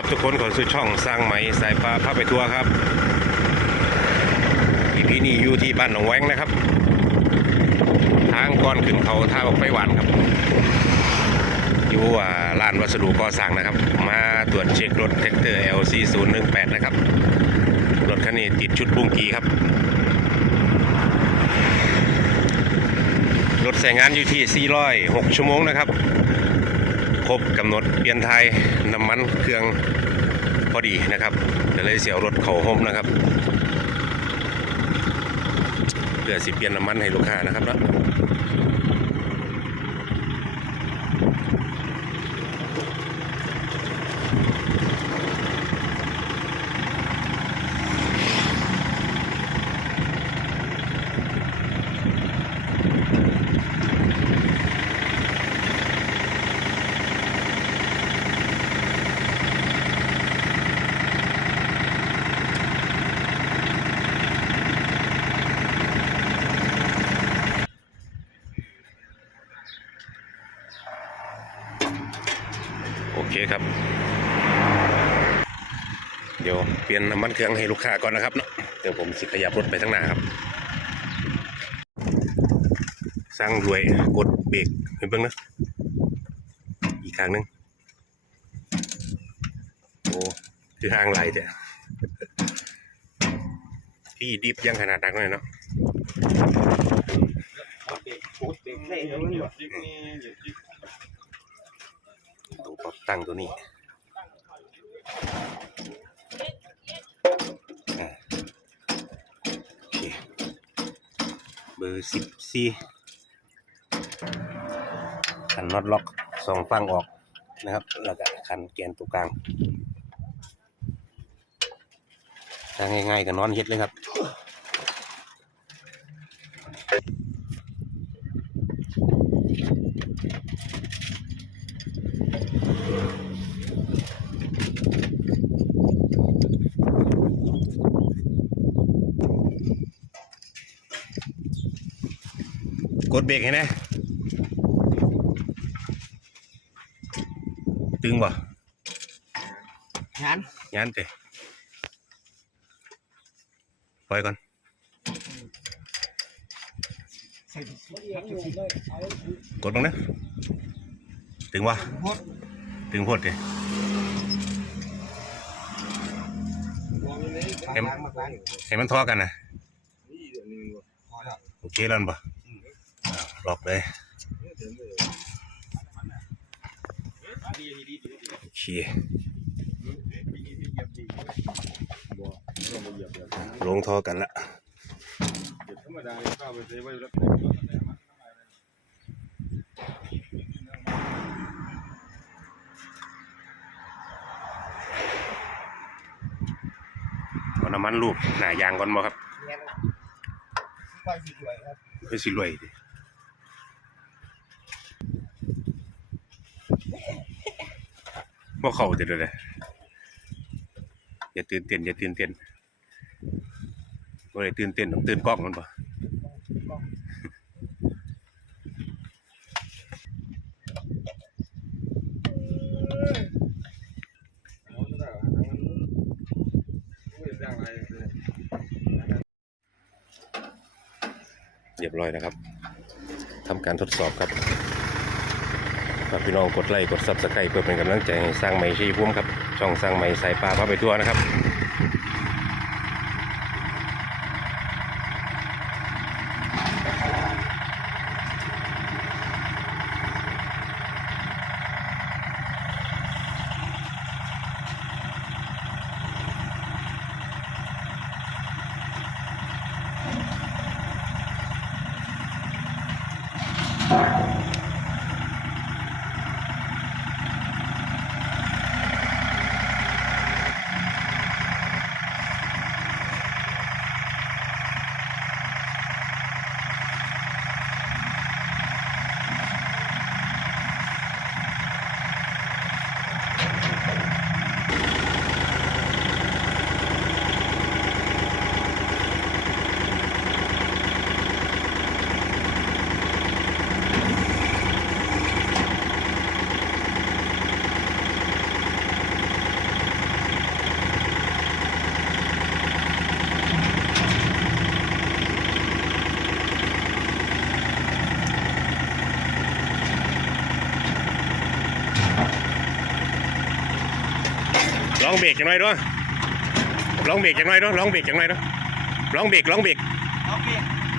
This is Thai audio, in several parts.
รับทุกคนขอสู่ช่องสร้างไหมสายฟ้าพาไปทัวร์ครับอีพีนี้อยู่ที่บ้านหนองแวงนะครับ ทางก่อนขึ้นเขาท่าออกไฟหวานครับ อยู่อ่าลานวัสดุก่อสร้างนะครับ มาตรวจเช็ครถแท็กเตอร์ LC 0 1 8นะครับ รถคันนี้ติดชุดบุ้งกีครับ รถใช้งานอยู่ที่ 406 ชั่วโมงนะครับ ครบกำหนดเปลี่ยนไทยน้ำมันเครื่องพอดีนะครับจะเลยเสียวรถเขาห่มนะครับเพื่อสิเปลี่ยนน้ำมันให้ลูกค้านะครับเนาะ เคครับ เดี๋ยวเปลี่ยนน้ำมันเครื่องให้ลูกค้าก่อนนะครับเนาะเดี๋ยวผมสิขยับรถไปทางหน้าครับ สร้างรวยกดเบรกให้เบิ่งนะอีกครั้งหนึงโอ้คือห่างไหลแต่พี่ดิบยังขนาดนักเลยเนาะ ตองปรับตั้งตัวนี้โอเคเบอร์สิบสี่ขันน็อตล็อกสองฝั่งออกนะครับ แล้วก็ขันแกนตัวกลางถ้าง่ายๆก็นอนเฮ็ดเลยครับ กดเบรกให้แนะตึงบ่งานยันเตะปล่อยก่อนใส่พักอยู่เลยเอากดลงนะตึงบ่โคตรตึงโพดเตะเอ็มมาฟังให้มันทอกันนะพอแล้วโอเคแล้วบ่อ่า ล็อกเลยโอเคลงทอกันละธรรมดาข้าวไปเซไว้แล้วเอาน้ำมันลูบหน้ายางก่อนบ่ครับงานไปสิด้วยครับเพื่อสิรวยดิ บ่เข้าเด็ดเลยอย่าตื่นเต้นอย่าตื่นเต้นบ่ได้ตื่นเต้นตื่นกล้องมันบ่เรียบร้อยนะครับทำการทดสอบครับ ฝากพี่น้องกดไลค์กดซับสไครป์เพื่อเป็นกำลังใจให้สร้างใหม่ชีพุ่มครับช่องสร้างใหม่สายปลาพาไปทั่วนะครับ ลองเบรกจังหน่อยด้วยลองเบรกจังหน่อยด้วยลองเบรกจังหน่อยด้วยลองเบรกลองเบรกโอเค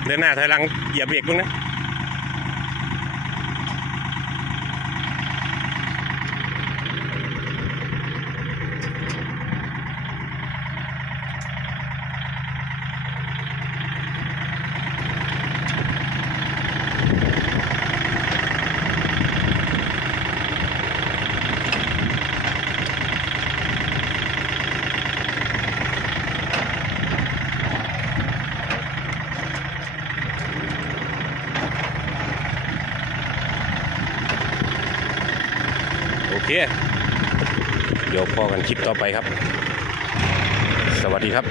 เดินหน้าถอยหลังเหยียบเบรกบ้างนะ เดี๋ยวพอกันคลิปต่อไปครับ สวัสดีครับ